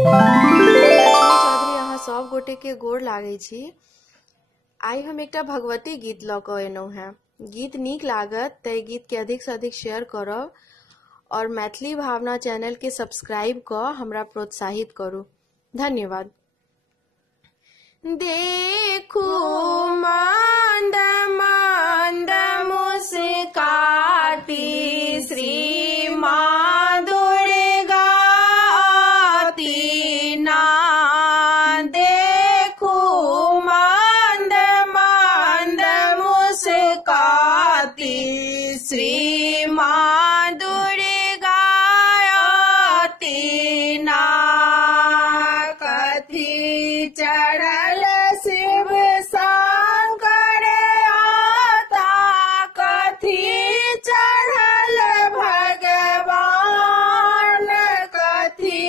लक्ष्मी चौधरी अहाँ सब गोटे के गोर लागै छी। आई हम एकटा भगवती गीत लऽ कऽ एलहुँ हैं। गीत नीक लागत तऽ गीत के अधिक से अधिक शेयर करब और मैथिली भावना चैनल के सब्सक्राइब कऽ हमरा प्रोत्साहित करू। धन्यवाद। देखू मंद मंद मुस्काती श्री माँ दुर्गा आती ना। देखू मंद मंद मुस्काती श्री माँ दुर्गा आती ना। कथी चढ़ल शिव शंकर आता, कथी चढ़ल भगवान, कथी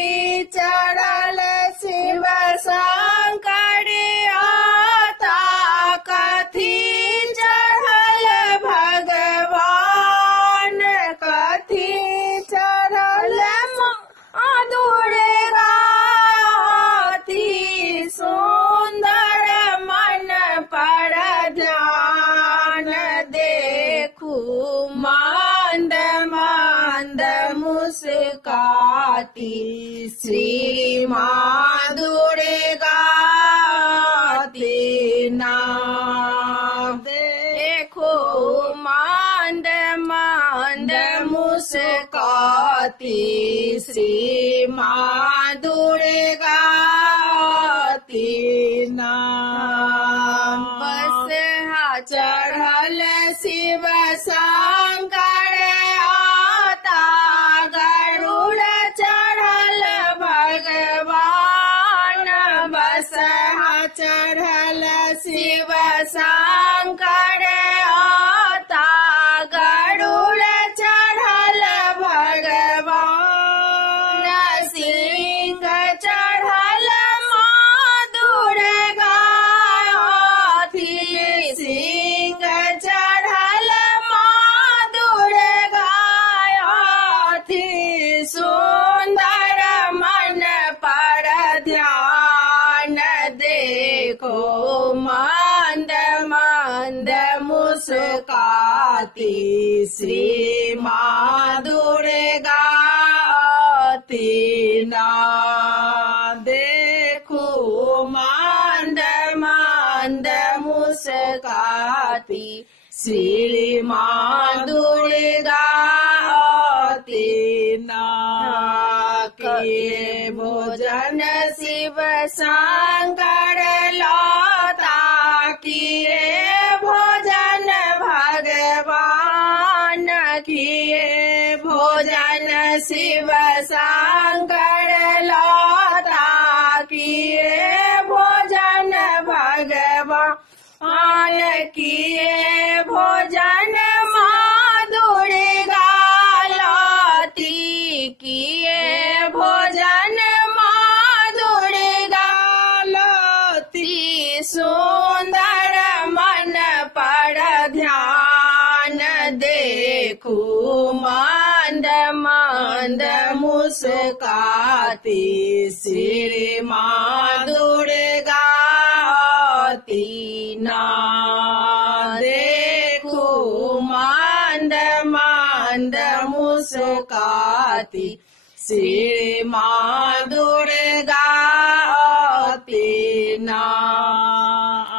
चढ़ल शिव शंकर आता, कथी चढ़ल भगवान, कथी चढ़ल माँ दुर्गा आती। सुंदर मन पर ध्यान देखू मंद मंद मुस्काती श्री माँ दुर्गा आती ना। देखो मंद मंद मुस्काती श्री माँ दुर्गा आती ना। बस चढ़ल शिव शंकर आता, गरुड़ चढ़ल भगवान, बस चढ़ल शिव शंकर आता, गरुड़ चढ़ल भगवान, सिंह चढ़ल माँ दुर्गा आती, सिंह चढ़ल माँ दुर्गा आती। सुंदर मन पर ध्यान देखो मंद मंद मुस्काती श्री माँ दुर्गा आती ना। देखो मंद मंद मुस्काती श्री माँ दुर्गा आती ना। किए भोजन शिव शंकर लाता, किए भोजन भगवान, किए भोजन शिव शंकर लाता, किए भोजन भगवान, किए भोजन माँ दुर्गा लाती, किए भोजन माँ दुर्गा लाती। सुंदर मन पर ध्यान देखू मंद मंद मुस्काती श्री माँ दुर्गा आती ना। देखू मंद मंद मुस्काती श्री माँ दुर्गा आती ना।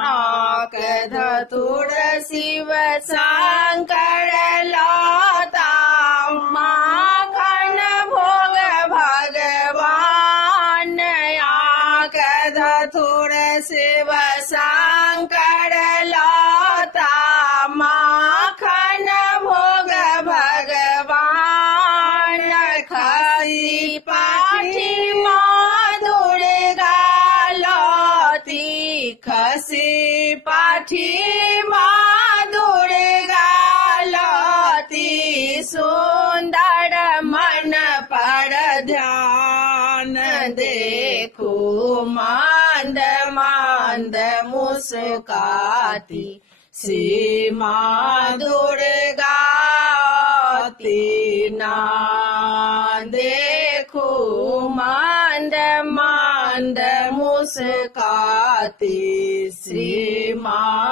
आक धतुर शिव शंकर लाता, माखन भोग भगवान, आक धतुर शिव शंकर लाता, माखन भोग भगवान, खसी पाठी माँ दुर्गा लाती, खसी पाठी माँ दुर्गा लाती। सुंदर मन पर ध्यान देखो मंद मंद मुस्काती श्री माँ दुर्गा आती ना। देखो माँ मंद मुस्काती श्रीमान